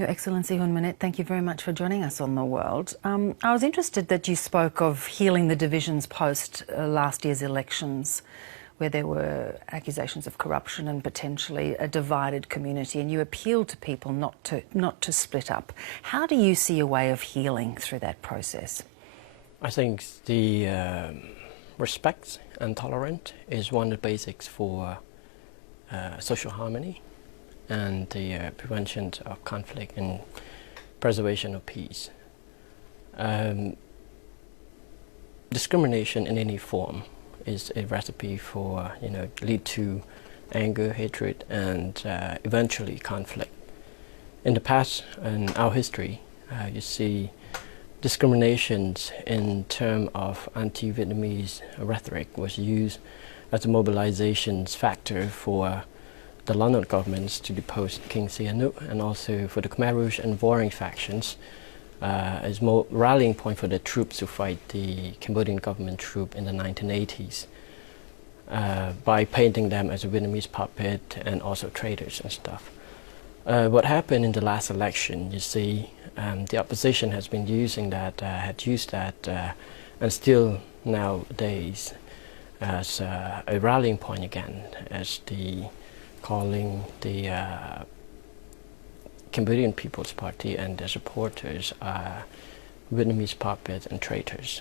Your Excellency Hun Manet, thank you very much for joining us on The World. I was interested that you spoke of healing the divisions post last year's elections, where there were accusations of corruption and potentially a divided community, and you appealed to people not to split up. How do you see a way of healing through that process? I think the respect and tolerance is one of the basics for social harmony and the prevention of conflict and preservation of peace. Discrimination in any form is a recipe for, lead to anger, hatred, and eventually conflict. In the past, in our history, you see discriminations in terms of anti-Vietnamese rhetoric was used as a mobilization factor for the London governments to depose King Sihanouk, and also for the Khmer Rouge and warring factions as more rallying point for the troops to fight the Cambodian government troop in the 1980s by painting them as a Vietnamese puppet and also traitors and stuff. What happened in the last election, you see, the opposition has been using that, and still nowadays as a rallying point again, as the calling the Cambodian People's Party and their supporters Vietnamese puppets and traitors.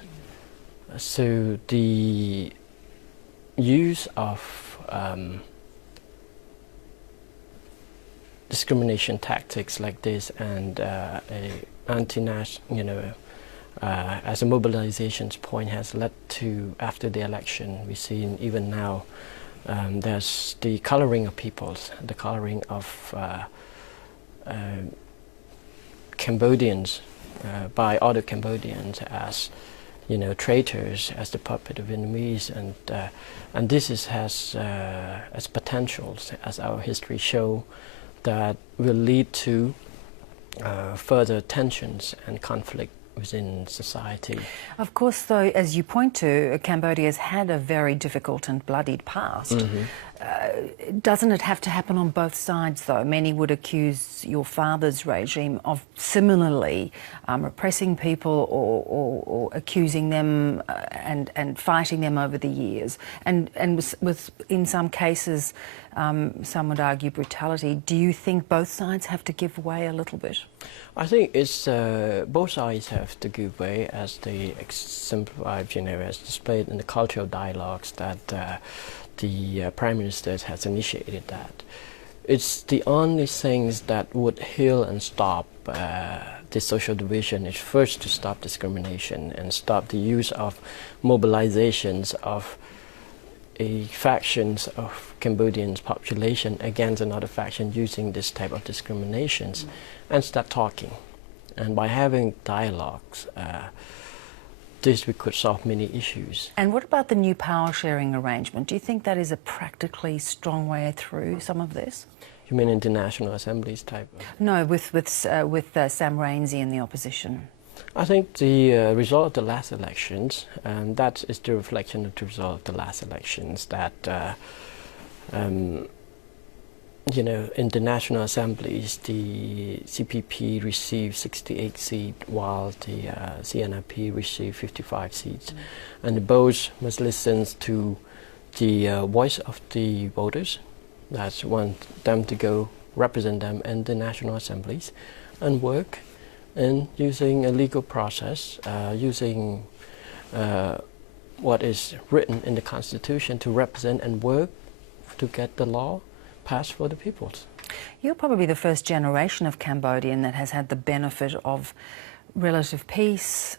So the use of discrimination tactics like this and a anti-national, as a mobilization point has led to, after the election, we see even now, there's the coloring of peoples, the coloring of Cambodians by other Cambodians as, traitors, as the puppet of Vietnamese, and this has as potentials, as our history show, that will lead to further tensions and conflict within society. Of course, though, as you point to, Cambodia has had a very difficult and bloodied past. Mm-hmm. Doesn't it have to happen on both sides, though? Many would accuse your father's regime of similarly repressing people or accusing them and fighting them over the years. And with in some cases, some would argue brutality. Do you think both sides have to give way a little bit? I think it's both sides have to give way, as they exemplified, as displayed in the cultural dialogues that the Prime Minister has initiated that. It's the only things that would heal and stop the social division is first to stop discrimination and stop the use of mobilizations of factions of Cambodians population against another faction using this type of discriminations, and start talking. And by having dialogues, we could solve many issues. And what about the new power sharing arrangement? Do you think that is a practically strong way through some of this? You mean international assemblies type? No, with Sam Rainsy and the opposition. I think the result of the last elections, and that is the reflection of the result of the last elections, that in the national assemblies, the CPP received 68 seats, while the CNRP received 55 seats. And both must listen to the voice of the voters, that want them to go represent them in the national assemblies, and work in using a legal process, using what is written in the Constitution to represent and work to get the law passed for the peoples. You're probably the first generation of Cambodian that has had the benefit of relative peace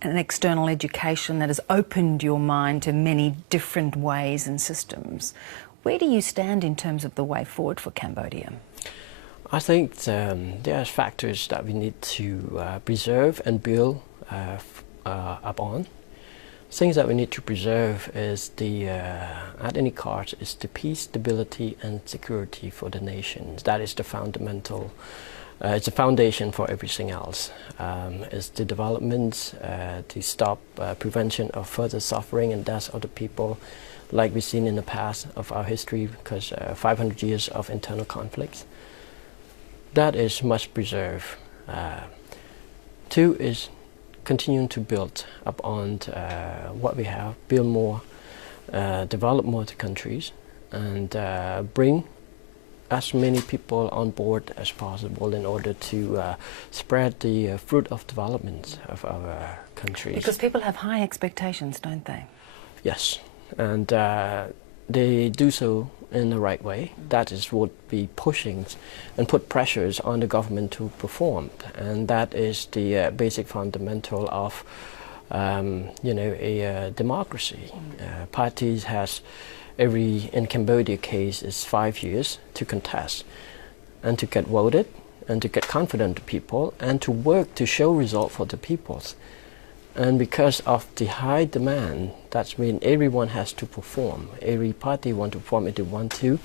and external education that has opened your mind to many different ways and systems. Where do you stand in terms of the way forward for Cambodia? I think there are factors that we need to preserve and build upon. Things that we need to preserve is at any cost, is the peace, stability, and security for the nations. That is the fundamental. It's a foundation for everything else. It's the developments to stop prevention of further suffering and death of the people, like we've seen in the past of our history, because 500 years of internal conflicts. That is must preserve. Two is continuing to build upon what we have, build more, develop more the countries, and bring as many people on board as possible in order to spread the fruit of development of our countries. Because people have high expectations, don't they? Yes, and they do so in the right way. That is what we pushing and put pressures on the government to perform, and that is the basic fundamental of a democracy. Parties has in Cambodia case is 5 years to contest and to get voted and to get confident people and to work to show result for the peoples. And because of the high demand, that means everyone has to perform. Every party want to perform if they want to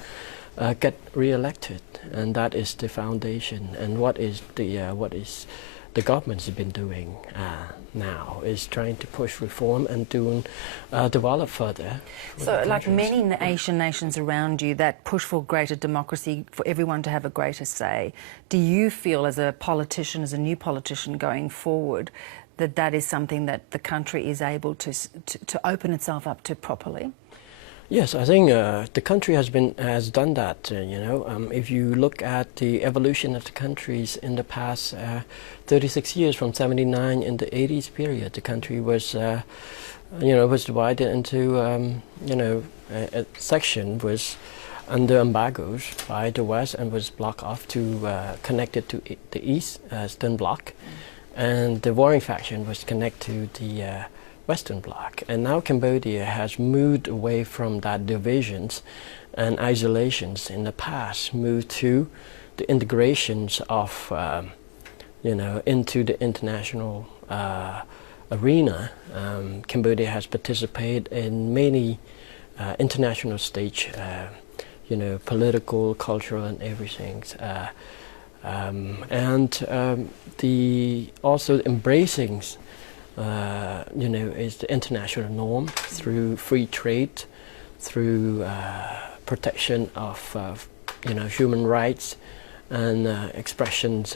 get re-elected, and that is the foundation. And what the government has been doing now is trying to push reform and develop further. So, like many Asian nations around you that push for greater democracy, for everyone to have a greater say, do you feel as a politician, as a new politician going forward, that is something that the country is able to open itself up to properly? Yes, I think the country has done that. If you look at the evolution of the countries in the past 36 years, from '79 in the '80s period, the country was was divided into a section was under embargoes by the West and was blocked off to connected to the East, Eastern Bloc. And the warring faction was connected to the Western Bloc. And now Cambodia has moved away from that divisions and isolations in the past, moved to the integrations of, into the international arena. Cambodia has participated in many international stage, political, cultural, and everything. The also embracing, is the international norm through free trade, through protection of human rights and expressions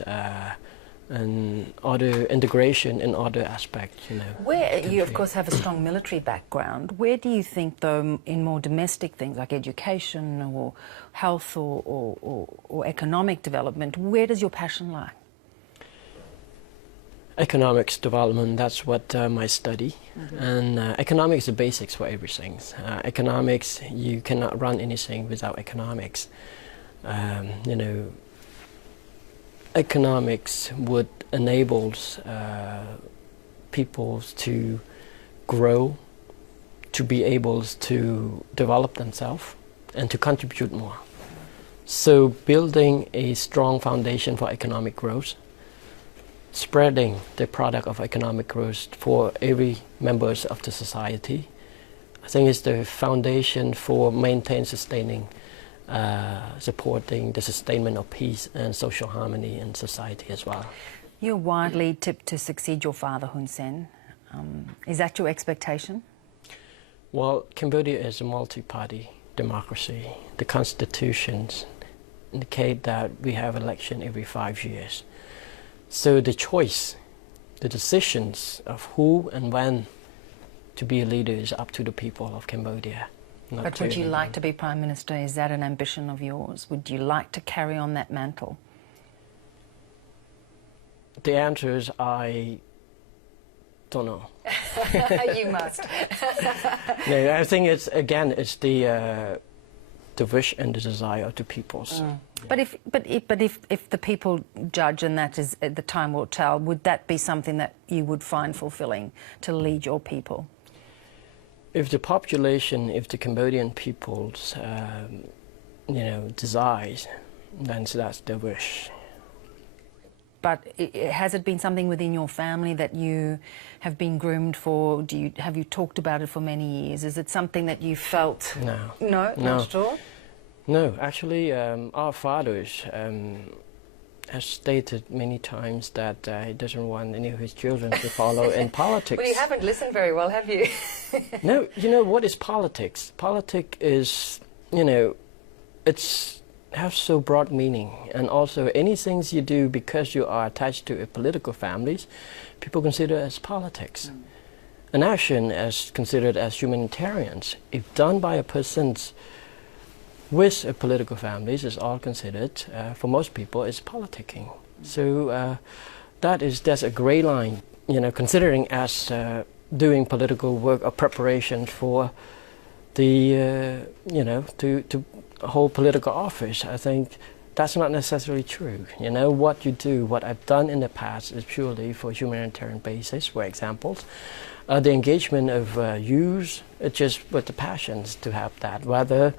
and other integration in other aspects. Where you of course have a strong military background, where do you think though in more domestic things like education or health or economic development, where does your passion lie? Economics development, that's what I study. And economics is the basics for everything. Economics, you cannot run anything without economics. Economics would enable people to grow, to be able to develop themselves and to contribute more. So building a strong foundation for economic growth, spreading the product of economic growth for every members of the society, I think is the foundation for sustaining, supporting the sustainment of peace and social harmony in society as well. You're widely tipped to succeed your father, Hun Sen. Is that your expectation? Well, Cambodia is a multi-party democracy. The constitutions indicate that we have election every 5 years. So the choice, the decisions of who and when to be a leader is up to the people of Cambodia. But would you like to be Prime Minister? Is that an ambition of yours? Would you like to carry on that mantle? The answer is I don't know. You must. No, I think it's the wish and the desire of the peoples. Yeah. But if the people judge, and that is the time will tell, would that be something that you would find fulfilling, to lead your people? If the population, if the Cambodian people's, desires, then that's their wish. But has it been something within your family that you have been groomed for? Have you talked about it for many years? Is it something that you felt? No. No, not at all? No, actually, our fathers has stated many times that he doesn't want any of his children to follow in politics. Well, you haven't listened very well, have you? No, what is politics? Politics is, it's have so broad meaning, and also any things you do because you are attached to a political families, people consider as politics. An action as considered as humanitarians, if done by a person with a political families, is all considered, for most people, is politicking. So that's a gray line, considering as doing political work or preparation for the, to hold political office. I think that's not necessarily true. What you do, what I've done in the past is purely for humanitarian basis, for examples. The engagement of youth, it's just with the passions to have that. Whether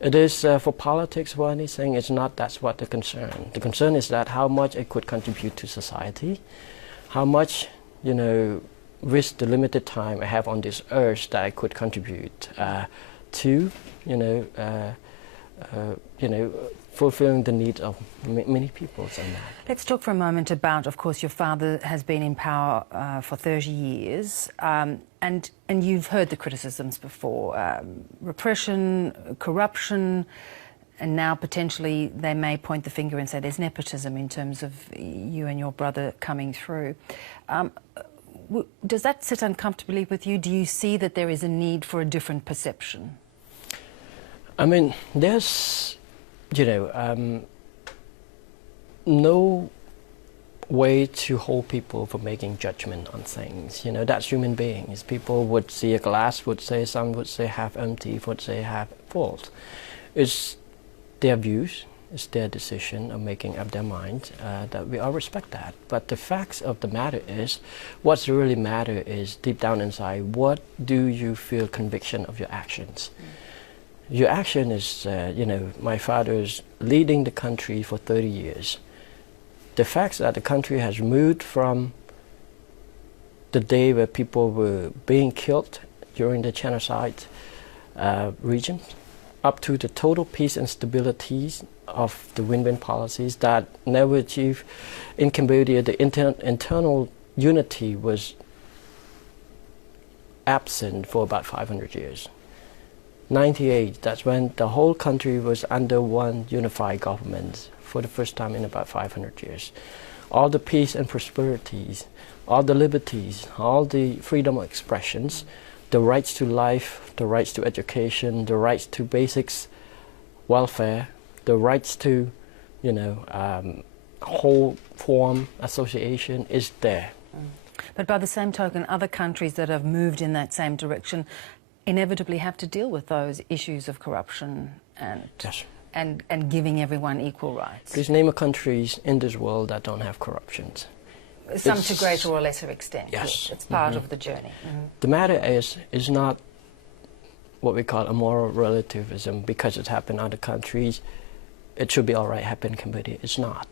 it is for politics or anything, it's not that's what the concern. The concern is that how much it could contribute to society, how much, with the limited time I have on this earth that I could contribute to, fulfilling the needs of many people. Let's talk for a moment about, of course, your father has been in power for 30 years, and you've heard the criticisms before, repression, corruption, and now potentially they may point the finger and say there's nepotism in terms of you and your brother coming through. Does that sit uncomfortably with you? Do you see that there is a need for a different perception? I mean, there's, no way to hold people for making judgment on things. That's human beings. People would see a glass, would say, some would say half empty, would say half full. It's their views, it's their decision of making up their mind, that we all respect that. But the facts of the matter is, what's really matter is deep down inside, what do you feel conviction of your actions? Your action is, my father is leading the country for 30 years. The fact that the country has moved from the day where people were being killed during the genocide region up to the total peace and stability of the win-win policies that never achieved in Cambodia, the internal unity was absent for about 500 years. 98, that's when the whole country was under one unified government for the first time in about 500 years. All the peace and prosperities, all the liberties, all the freedom of expressions, the rights to life, the rights to education, the rights to basics welfare, the rights to, whole form association is there. But by the same token, other countries that have moved in that same direction inevitably have to deal with those issues of corruption and, yes, and giving everyone equal rights. Please name a countries in this world that don't have corruptions. Some to greater or lesser extent. Yes. It's part of the journey. The matter is not what we call a moral relativism because it happened in other countries. It should be all right happen in Cambodia. It's not.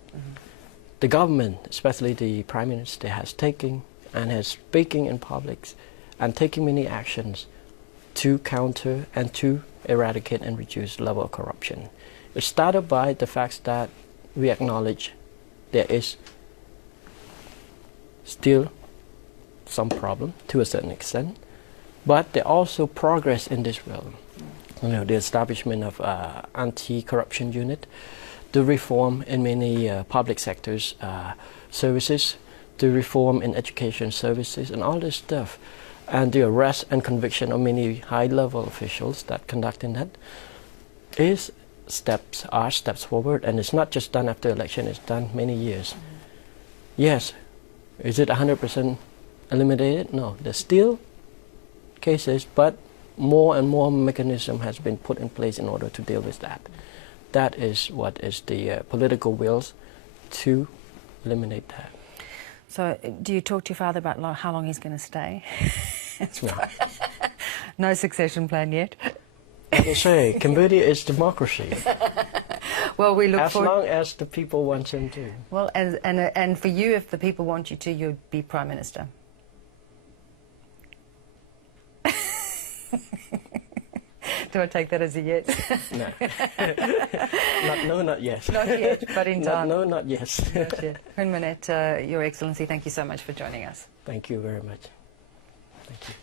The government, especially the Prime Minister, has taken and has speaking in public and taking many actions to counter and to eradicate and reduce the level of corruption. It started by the fact that we acknowledge there is still some problem to a certain extent, but there also progress in this realm. The establishment of anti-corruption unit, the reform in many public sectors services, the reform in education services, and all this stuff, and the arrest and conviction of many high-level officials that conducting that are steps forward, and it's not just done after election, it's done many years. Yes, is it 100% eliminated? No, there's still cases, but more and more mechanism has been put in place in order to deal with that. That is what is the political wills to eliminate that. So do you talk to your father about how long he's going to stay? No. No succession plan yet? Like I say, Cambodia is democracy. Well, we look forward... As long as the people want him to. Well, and for you, if the people want you to, you'd be Prime Minister. Do I take that as a yes? No. Not yes. Not yet, but in time. No, not yes. Not yet. Hun Manet, Your Excellency, thank you so much for joining us. Thank you very much. Thank you.